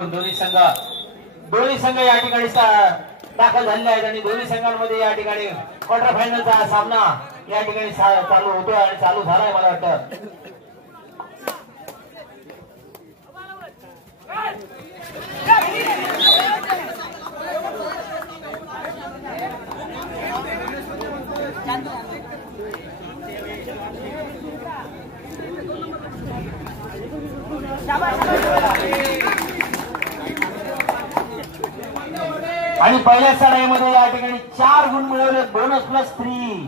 दोन्ही संघ या ठिकाणी दाखल झालेले आहेत आणि दोन्ही संघांमध्ये या ठिकाणी क्वार्टर फायनलचा सामना या ठिकाणी चालू होतोय आणि चालू झालाय मला वाटतं. आणि पहिल्या चढाईमध्ये या ठिकाणी 4 गुण मिळवले. Bonus plus 3.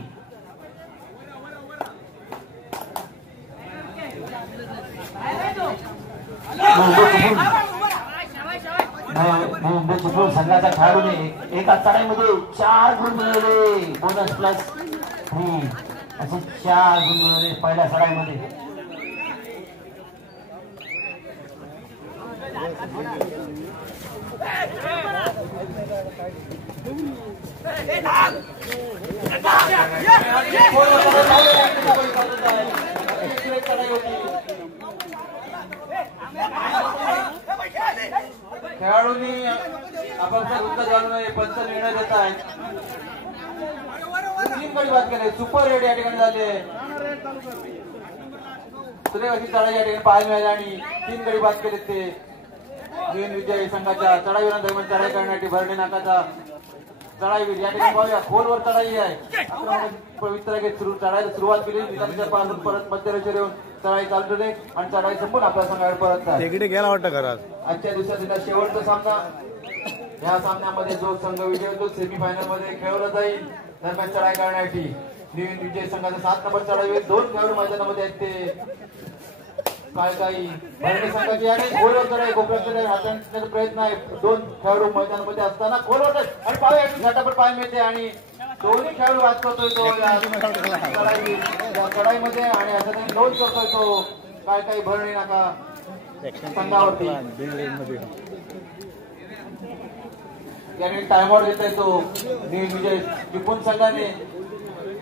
मुंबई संघाच्या खेळाडूने एका चढाईमध्ये 4 गुण मिळवले. बोनस प्लस 3 असे 4 गुण मिळवले पहिल्या चढाईमध्ये. खेळाडूंनी आपापसात उत्तर घालून पंच निर्णय देत आहेत. 3 गडी बाद केले. सुपर रेड या ठिकाणी झाले. सुरेख अशी चढाई या ठिकाणी पाहायला मिळाली आणि 3 गडी बाद केले. ते नवीन विजय संघाच्या चढाईवर चढाई करण्यासाठी भरणे नाकाचा चढाईवीर या ठिकाणी पाहूया. खोलवर चढाई आहे. पवित्र चढाईला सुरुवात केली. पासून परत मध्यरेषेवर येऊन चढाई चालू ठेवली आणि चढाई संपून आपल्या संघावर परत गेला वाटतं घरात. आजच्या दिवसाचा शेवटचा सामना. या सामन्यामध्ये जो संघ विजय होतो सेमीफायनल मध्ये खेळवला जाईल. दरम्यान चढाई करण्यासाठी नवीन विजय संघाचा 7 नंबर चढाईवीर 2 खेळाडू मैदानामध्ये आहेत. ते काही भरणे संघाची आणि खोलवर चढाई गोप्याकडे हाताळण्याचा प्रयत्न आहे. 2 खेळाडू मैदानामध्ये असताना खोलवर आणि पाहूया झटापट पाहायला मिळते आणि दोन्ही खेळाडू वाद करतोय तो चढाईमध्ये आणि असं त्यांनी नोंद करतोय तो काही भरणे नाका संघावरती. याने टाइमआउट घेतोय तो नवीन विजय निपुण संघाने.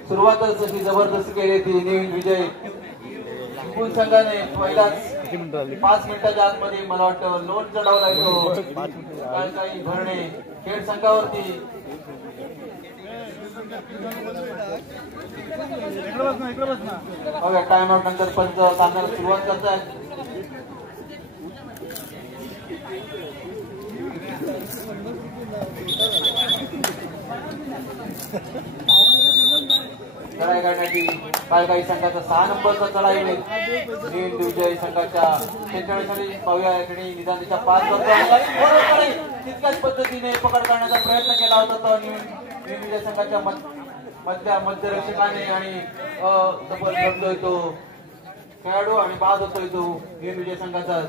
सुरुवातच अशी जबरदस्ती केली ती नवीन विजय निपुण संघाने. पहिलाच 5 मिनिटाच्या आतमध्ये मला वाटतं लोन चढवला तो काही भरणे खेळ संघावरती. टाइम आउट नंतर पंच सामन्याला सुरुवात करतायत. चढाई करण्याची काही संघाचा 6 नंबरचा चढाईवीर नवीन विजय संघाच्या 46 पाहूया. निदान त्याच्या 5 करतो. तितक्याच पद्धतीने पकड करण्याचा प्रयत्न केला होता तो नवीन विजय संघाच्या मध्यरक्षकाने आणि जबरदस्त तो खेळाडू आणि बाद होतोय तो नवीन विजय संघाचा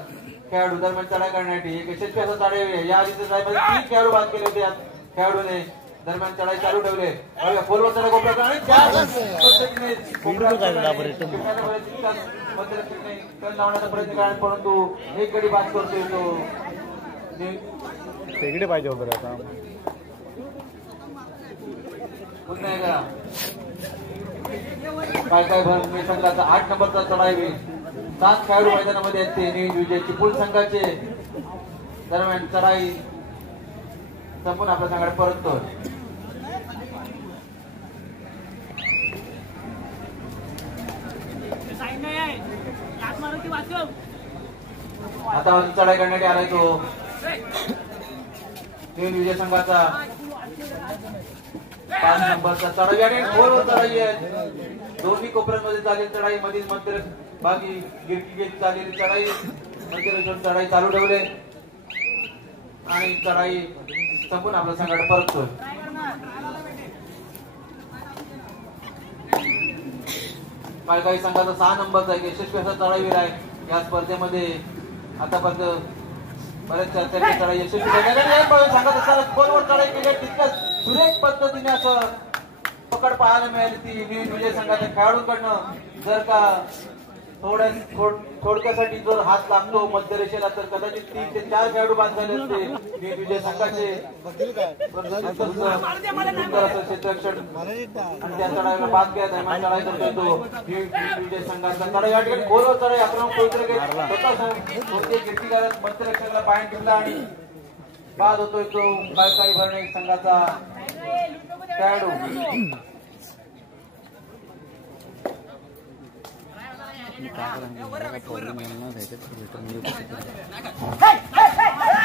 खेळाडू. दरम्यान चढाई करण्यासाठी एक यशस्वी असा चढाई. या आधीच्या चढाईमध्ये 3 खेळाडू बाद केले होते. खेळाडूने दरम्यान चढाई चालू ठेवले. खोलवर चढाई लावण्याचा प्रयत्न करा परंतु 1 गडी बाद करतोय तो. तिकडे पाहिजे वगैरे आता पुन्हा एकदा काय भरणे संघाचा 8 नंबरचा चढाईवीर 7 खेळाडू मैदानामध्ये आहेत. ते नवीन विजय चिपळूण संघाचे. दरम्यान चढाई संपून आपल्या संघाकडे परततो. आता चढाई करण्यासाठी आलाय तो नवीन विजय संघाचा 5 नंबरचा चढाई आणि खोलवर चढाई आहे. दोन्ही कोपऱ्यांमध्ये चालेल चढाई. मधील मध्य भागी गिरकी घेत चालेली चढाई. मध्यरेषेवर चढाई चालू ठेवले आणि चढाई संपून आपल्या संघाकडे परततोय. काही संघाचा 6 नंबरचा एक यशस्वी असा चढाईवीर आहे या स्पर्धेमध्ये. आतापर्यंत बरेच चढाई यशस्वी सांगत असताना खोलवर चढाई केली. तितक्याच सुरेख पद्धतीने असं पकड पाहायला मिळाली ती नवीन विजय संघाच्या खेळाडूंकडनं. जर का थोडक्यासाठी जर हात लागतो मध्यरेषेला तर कदाचित 3 ते 4 खेळाडू बाद झाले असते विजय संघाचे क्षेत्ररक्षण आणि त्या चढाईला बाद केला धैमान चढाई करतोय तो विजय संघाचा चढाई या ठिकाणी खोलवर चढाई आक्रमक कोयत्रे कीर्तिकारक मध्यरक्षकाला पाय टिपला आणि बाद होतोय तो काळकाई भरणे संघाचा खेळाडू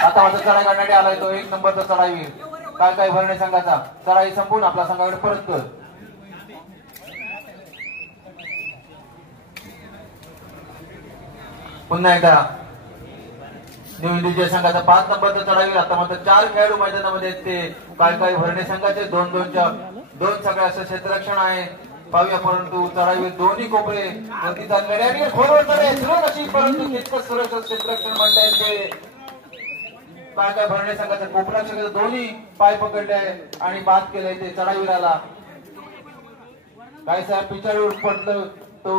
आता माझा चढाई करण्यात आलाय तो 1 नंबरचा चढाईवीर काळकाई भरणे संघाचा चढाई संपून आपल्या संघाकडे परत कर पुन्हा एकदा न्यू विजय संघाचा 5 नंबरचा चढाईवीर आता मात्र 4 खेळाडू मैदानामध्ये आहेत ते काळकाई भरणे संघाचे 2 सगळे असं क्षेत्ररक्षण आहे पाहूया परंतु चढाईवीर दोन्ही कोपरे गतीचा लढ्याने खोलवर चढाई सुरू कशी परंतु तितकंच सुरक्षित क्षेत्ररक्षण म्हणता येते काळकाई भरणे संघाचा कोपराक्षक दोन्ही पाय पकडले आणि बाद केले ते चढाईवीराला काही साहेब पिछाडीवर पडलं तो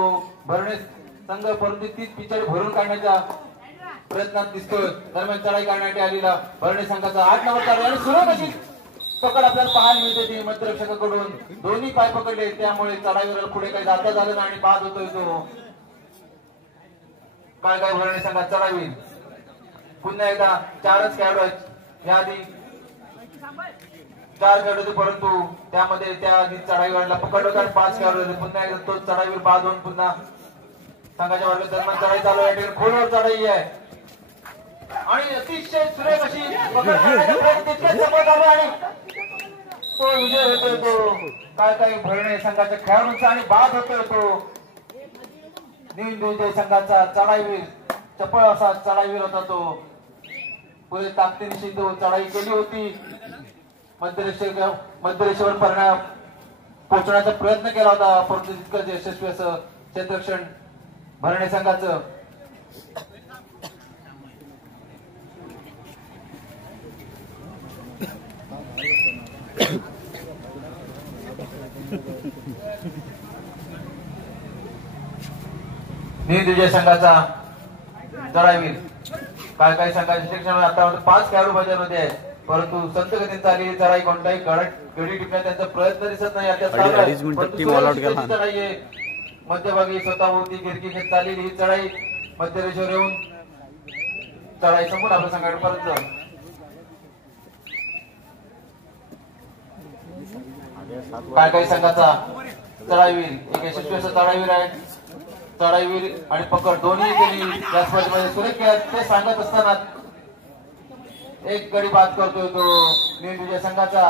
भरणे संघ परंतु तीच पिछाडी भरून काढण्याच्या प्रयत्नात दिसतोय दरम्यान चढाई करण्यात आलेला भरणे संघाचा 8 नंबर चढाई आणि सुरू कशी पकड आपल्याला पाहायला मिळते ती मध्यरक्षकाकडून दोन्ही पाय पकडले त्यामुळे चढाईवर पुढे काही जाता झालं नाही आणि बाद होतोय तो काळकाई भरणे संघात चढाईवीर पुन्हा एकदा 4च खेळाडू आहेत याआधी 4 खेळाडू होते परंतु त्यामध्ये त्या आधी चढाईवारला पकडलं आणि 5 खेळाडू होते पुन्हा एकदा तो चढाईवीर बाद होऊन पुन्हा संघाच्या वर्ग दरम्यान चढाई चालू आहे या ठिकाणी खोलवर चढाई आहे आणि अतिशय सुरेख अशी आणि तो विजय होतोय तो काळकाई भरणे संघाच्या खेळाडूंचा आणि बाद होतोय तो न्यू विजय संघाचा चढाईवीर चपळ असा चढाईवीर होता तो पुढे ताकदीनिशी तो चढाई केली होती मध्यरेषेवर पोहोचण्याचा प्रयत्न केला होता परंतु तितकंच यशस्वी असं क्षेत्ररक्षण भरणे संघाचं विजय संघाचा चढाईवीर काळकाई संघाचे शिक्षण आता 5 खेळाडू मैदानामध्ये आहेत परंतु संत गतीने चाललेली चढाई कोणताही गडी टिपण्याचा त्यांचा प्रयत्न दिसत नाही चढाई मध्यभागी स्वतःभोवती गिरकी घेत चाललेली ही चढाई मध्यरेषेवर येऊन चढाई संपून आपल्या संघाकडे परत जाऊ काळकाई संघाचा चढाईवीर एक यशस्वी असा चढाईवीर आहे चढाईवीर आणि पकड दोन्ही केली या स्पर्धेमध्ये सुरेख ते सांगत असताना एक गडी बाद करतोय तो न्यू विजय संघाचा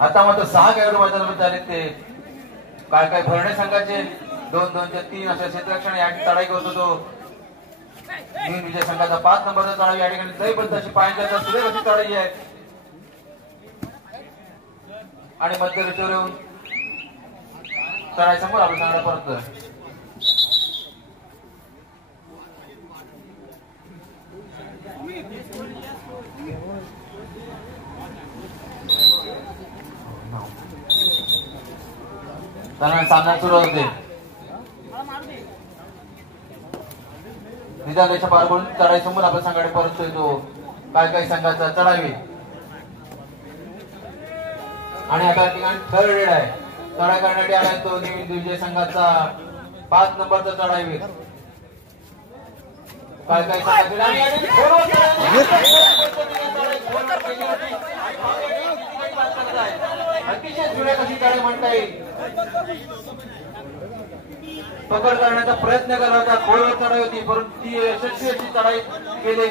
आता मात्र 6 खेळाडू मैदानामध्ये झाले ते काळकाई भरणे संघाचे 2-2-3 अशा क्षेत्ररक्षण या चढाई करतो तो न्यू विजय संघाचा 5 नंबरचा चढाई या ठिकाणी लयबद्ध अशी पायांच्या सुरेख अशी चढाई आहे आणि मध्यरेषेवर येऊन चढाई समोर आपल्या संघाला परत सामना सुरू होते निदानाच्या पार पडून चढाई समोर आपल्या संघाकडे परततोय तो काळकाई संघाचा चढावी आणि आता ठिकाणी थर्ड रेड आहे चढाई करण्यासाठी आलाय तो न्यू विजय संघाचा 5 नंबरचा चढाईवीर काळकाई संघाचा अतिशय जुने कशी चढाई म्हणता येईल पकड करण्याचा प्रयत्न केला होता खोलवर चढाई होती परंतु ती यशस्वी अशी चढाई केली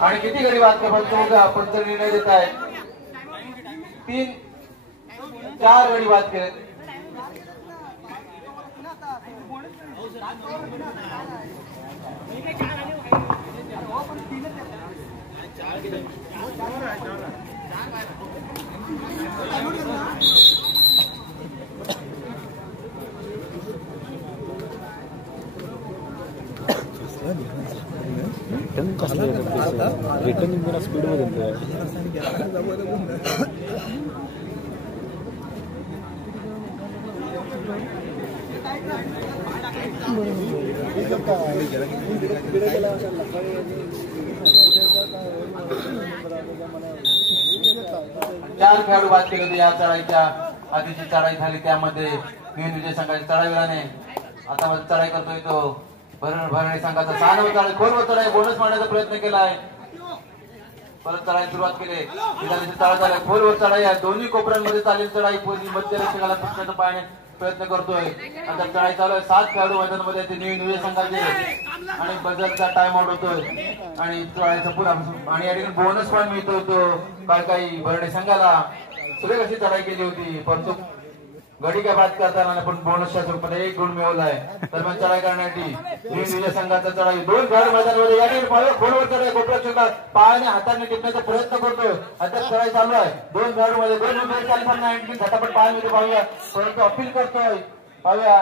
आणि किती गडी बाद पंच निर्णय देत आहे 3-4 गडी बाद केले रिटर्न जरा स्पीड मध्ये चार खेळाडू बाद केले होते या चढाईच्या आधीची चढाई झाली त्यामध्ये नवीन विजय संघाच्या चढाईवाने आता चढाई करतोय तो भरणी संघाचा 6 नंबर चढाई खोलवर चढाई बोनस मारण्याचा प्रयत्न केला आहे परत चढाई सुरुवात केली चढाई झाली खोलवर चढाई आहे दोन्ही कोपऱ्यांमध्ये चालेल चढाई मध्यरक्षकाला पुस्तकाचं पाहण्याचा प्रयत्न करतोय आता चढाई चालू आहे 7 खेळाडू मैदानामध्ये ते नवीन विजय संघाचे आणि बजारचा टाइम आउट होतोय आणि चढाईचा पुरा आणि या ठिकाणी बोनस पण मिळतो तो काही भरणे संघाला सुरेख अशी चढाई केली होती परंतु गडी काय बाद करताना पण बोनसच्या स्वरूपात 1 गुण मिळवलाय दरम्यान चढाई करण्यासाठी नवीन विजय संघाचा चढाई 2 खेळाडू मैदानामध्ये या ठिकाणी खोलवर चढाई गोप्रक्षकात पायाने हाताने टिपण्याचा प्रयत्न करतोय आता चढाई चालू आहे 2 खेळाडू मध्ये 2 नंबर चालताना झटापट पायामध्ये पाहूया परंतु अपील करतोय पाहूया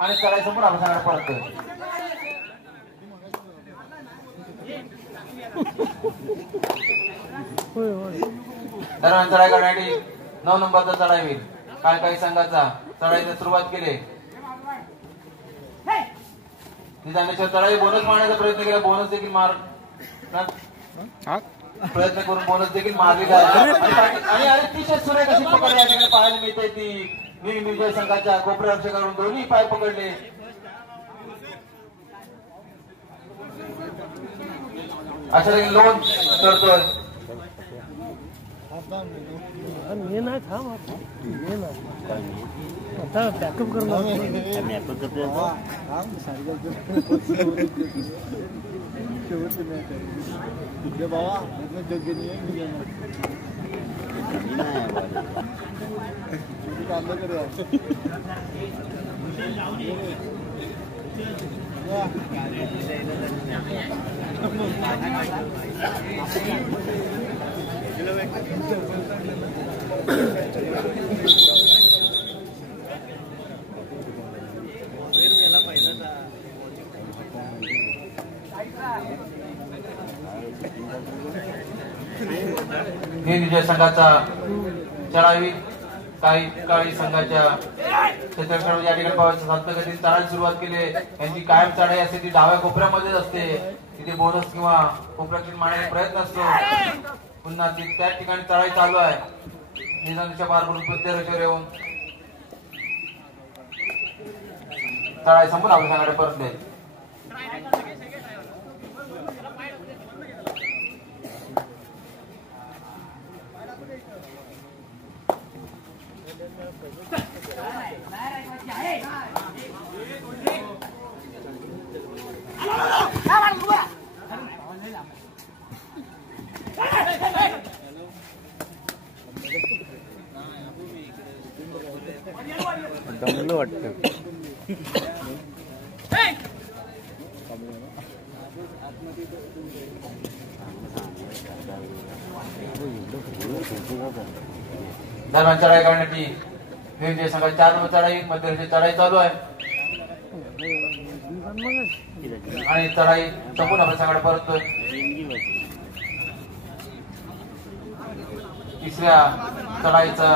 आणि चढाई समोर आपण सांगणार पडतोय दरम्यान चढाई करण्यासाठी 9 नंबरचा चढाई होईल काही संघाचा चढाईला सुरुवात केली चढाई बोनस मारण्याचा प्रयत्न केला बोनस देखील प्रयत्न करून बोनस देखील मारलेला आहे आणि अतिशय सुरेख अशी पकड या ठिकाणी पाहायला मिळते ती नवीन विजय संघाच्या कोपररक्षकाकडून दोन्ही पाय पकडले अशा लोन करतोय ये नाही थांब आता बॅकअप करणार विजय संघाचा चढाई काही संघाच्या क्षेत्रक्षण या ठिकाणी सातगतीने चढायला सुरुवात केली यांची कायम चढाई असते ती डाव्या कोपऱ्यामध्येच असते तिथे बोनस किंवा कोपरक्षण मारण्याचा प्रयत्न असतो पुन्हा त्या ठिकाणी चढाई चालू आहे निजामच्या पार करून प्रत्यक्षावर येऊन चढाई संपूर्ण आपण सांगायला परतले दमलो वाटतं दरम्यान चढाई करण्याची विजय संघाची 4 नंबर चढाई मध्ये चढाई चालू आहे आणि चढाई संपूर्ण आपण संघाकडे परततोय तिसऱ्या चढाईचा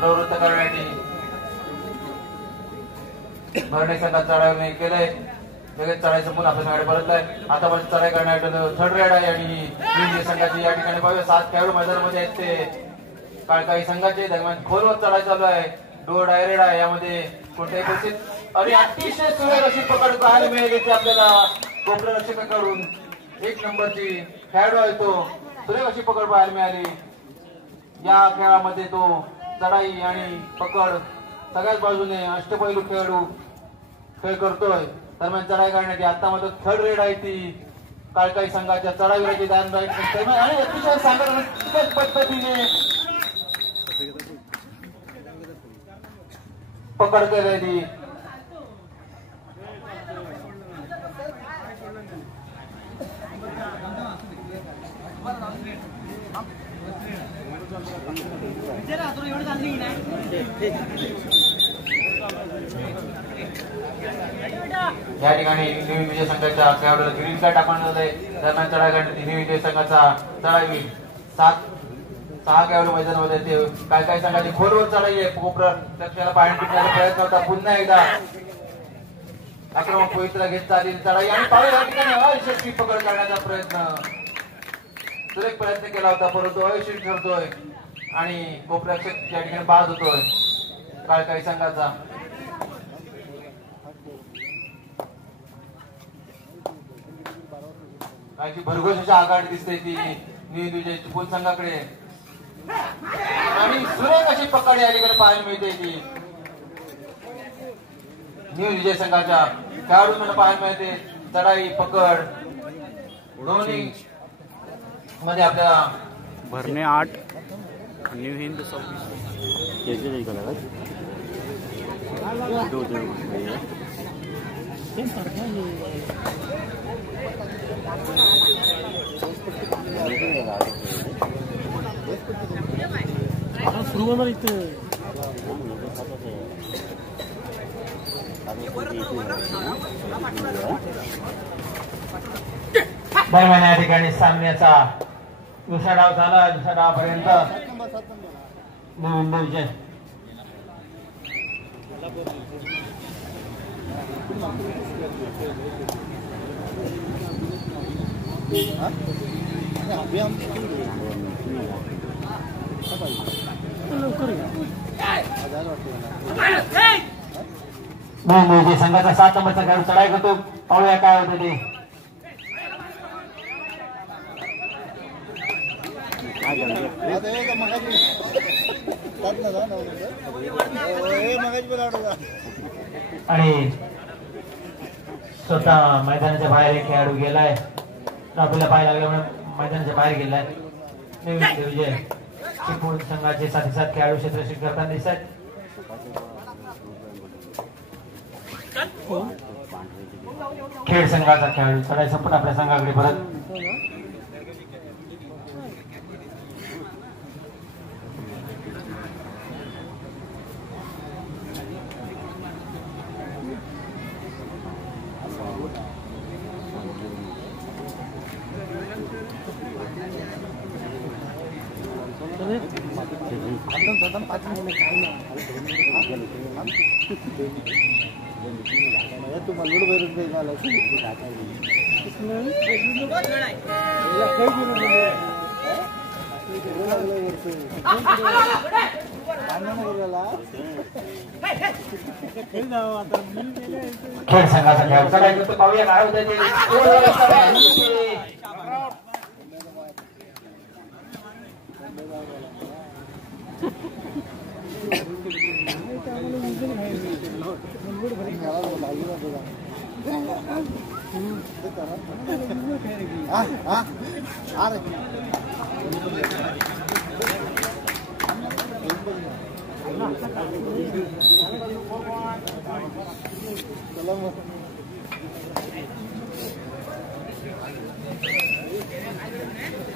प्रवृत्त करण्यासाठी भरणे संघात चढाई केलंय लगेच चढाई संपूर्ण आपल्या संघाकडे परतलाय आता पण चढाई करण्यासाठी थर्ड रेड आहे आणि विजय संघाची या ठिकाणी पाहूया 7 खेळाडू मैदानामध्ये आहेत ते काही संघाचे दरम्यान खोलवर चढाई चालू आहे डोर डायरेक्ट आहे यामध्ये कोणत्याही परिस्थितीत आणि अतिशय सुरेख अशी पकड पाहायला मिळेल आपल्याला कोपररक्षकाकडून 1 नंबरची खेळाडू आहे तो सुरेख अशी पकड पाहायला मिळाली या खेळामध्ये तो चढाई आणि पकड सगळ्याच बाजूने अष्टपैलू खेळाडू खेळ करतोय दरम्यान चढाई करण्याची आता मात्र थर्ड रेड आहे ती काही संघाच्या चढाईवरची दान राईट आणि अतिशय सांगत पद्धतीने पकड केलेली या ठिकाणी नवीन विजय संघाच्या खेळाडूला ग्रीन कार्ड टाकण्यात आलंय. दरम्यान चढाई करण्यात नवीन विजय संघाचा चढाई 6 खेळाडू मैदानामध्ये ते काय संघाची खोलवर चढाई आहे. कोपरा लक्ष्याला पाणी पिटण्याचा प्रयत्न होता. पुन्हा एकदा आक्रमक पवित्रा घेत चालेल चढाई आणि पाहू या ठिकाणी अयशस्वी पकड करण्याचा प्रयत्न सुरेख प्रयत्न केला होता परंतु अयशस्वी ठरतोय आणि कोपरक्षक या ठिकाणी बाद होतोय काही संघाचा. काही भरघोस अशी आघाडी दिसते ती नवीन विजय चिपळूण संघाकडे आणि सुरेख अशी पकड या ठिकाणी पाहायला मिळते ती न्यू विजय संघाच्या खेळाडूंना पाहायला मिळते. चढाई पकड दोन्ही मध्ये आपल्याला भरणे 8 न्यू हिंद 26 सुरू होणार इथे. दरम्यान या ठिकाणी सामन्याचा दुसरा डाव झाला. दुसऱ्या डावापर्यंत नवीन विजय विजय संघाचा 7 नंबरचा खेळाडू चढाई करतो. पाहूया काय होतं ते. आणि स्वतः मैदानाच्या बाहेर एक खेळाडू गेलाय. आपल्याला पाहायला लागल्यामुळे मैदानाच्या बाहेर गेलाय. नवीन विजय चिपळूण संघाचे 7 खेळाडू क्षेत्ररक्षण करताना दिसत आहेत. खेळ संघाचा खेळाडू चढाई संपून आपल्या संघाकडे परत. खेळ संघाचा खेळ चढाई करतो. पाहूया काय होतं ते.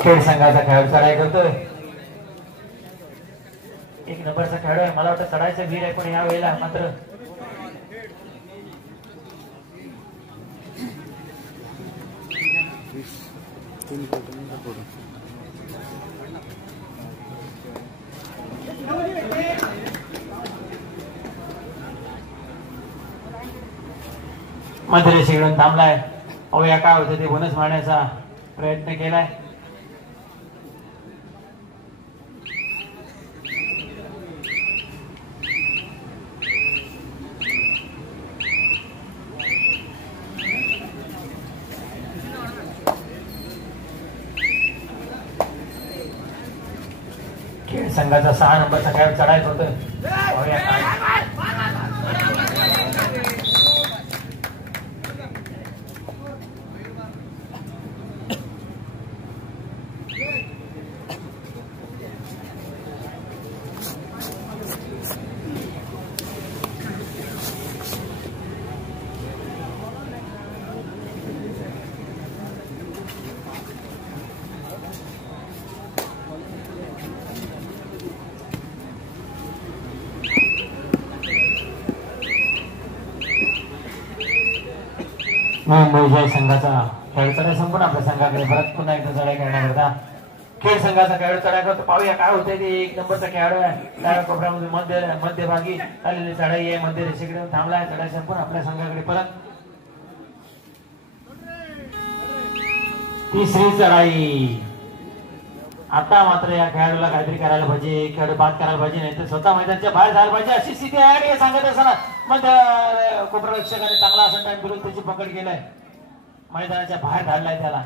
खेळ संघाचा खेळाडू चढाई करतोय. 1 नंबरचा खेळाडू आहे. मला वाटतं चढायचं वीर आहे पण या वेळेला मात्र मध्ये शिकडून थांबलाय. पाहूया काय होतं ते. बोनस मारण्याचा प्रयत्न केलाय. खेळ संघाचा 6 नंबरचा खेळ चढायचं होतं. पाहूया काय. विजय संघाचा खेळ चढाई संपूर्ण आपल्या संघाकडे परत पुन्हा एकदा चढाई करण्याकरता खेळ संघाचा खेळ चढाई करतो. पाहूया काय होतंय ते. एक नंबरचा खेळाडू आहे डाव्या कोपऱ्यामध्ये मध्यभागी आलेली चढाई आहे. मध्य रेषेकडे थांबलाय. चढाई संपूर्ण आपल्या संघाकडे परत. तिसरी चढाई. आता मात्र या खेळाडूला काहीतरी करायला पाहिजे. खेळाडू बाद करायला पाहिजे नाही तर स्वतः मैदानाच्या बाहेर जायला पाहिजे अशी स्थिती आहे. हे सांगत असताना मध्य कोपररक्षकाने चांगला असा टाइम करून त्याची पकड केलाय. मैदानाच्या बाहेर धाडलाय त्याला.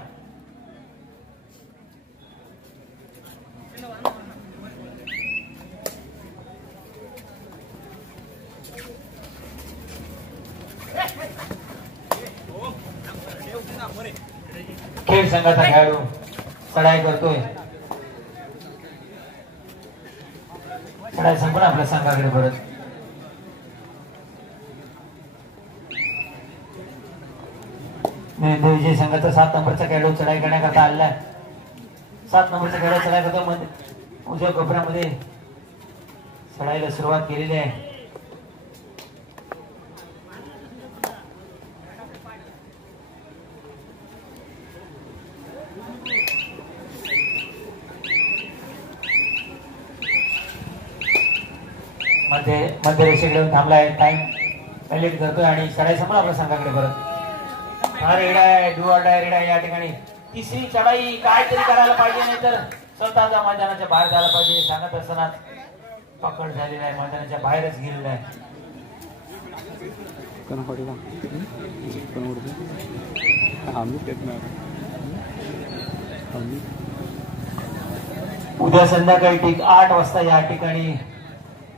खेळ संघाचा खेळाडू चढाई करतोय. चढाई संपूर्ण आपल्या संघाकडे परत. विजय संघाचा 7 नंबरचा खेळाडू चढाई करण्याकरता आलेला आहे. 7 नंबरचा खेळाडू चढाई करतो. उजव्या कोपऱ्यामध्ये चढाईला सुरुवात केलेली आहे. मध्य रेषेकडे थांबलाय. टाइम कंप्लीट करतोय आणि चढाई संपूर्ण आपल्या संघाकडे परत. हा रेडा आहे. डू ऑर डाय रेडा या ठिकाणी. तिसरी चढाई काहीतरी करायला पाहिजे नाही तर स्वतःचा मैदानाच्या बाहेर जायला पाहिजे. सांगत असताना पकड झालेला आहे. मैदानाच्या बाहेरच गेलेला आहे. उद्या संध्याकाळी ठीक 8 वाजता या ठिकाणी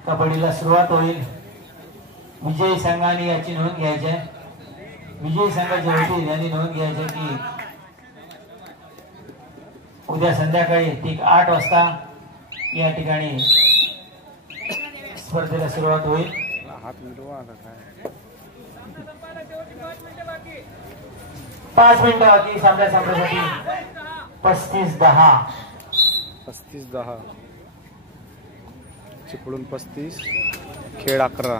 कबड्डीला सुरुवात होईल. विजयी संघाने याची नोंद घ्यायची आहे. विजयी संघाचे होतील यांनी नोंद घ्यायची की उद्या संध्याकाळी ठीक 8 वाजता या ठिकाणी स्पर्धेला सुरुवात होईल. 5 मिनिटं बाकी सामन्या संपण्यासाठी. 35-10 35-10 चिपळूण 35 खेळ 11.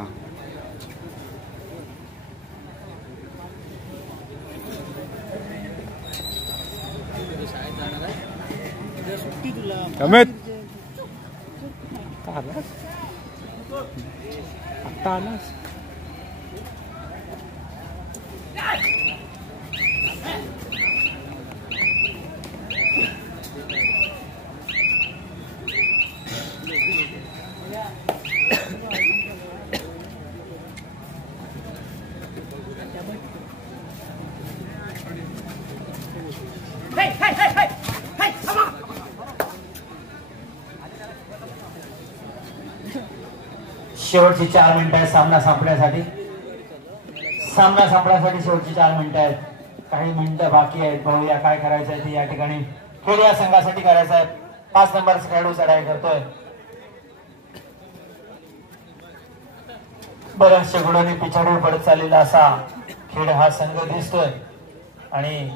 अमित आता आलास. शेवटची 4 मिनिटं आहेत सामना संपण्यासाठी. शेवटची 4 मिनिटं आहेत. काही मिनिटं बाकी आहेत. पाहूया काय करायचं आहे ते या ठिकाणी. खेळ या संघासाठी करायचा आहे. 5 नंबरचा खेळाडू चढाई करतोय. बऱ्याचशा गुणांनी पिछाडीवर पडत चाललेला असा खेळ हा संघ दिसतोय आणि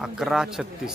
अकरा 36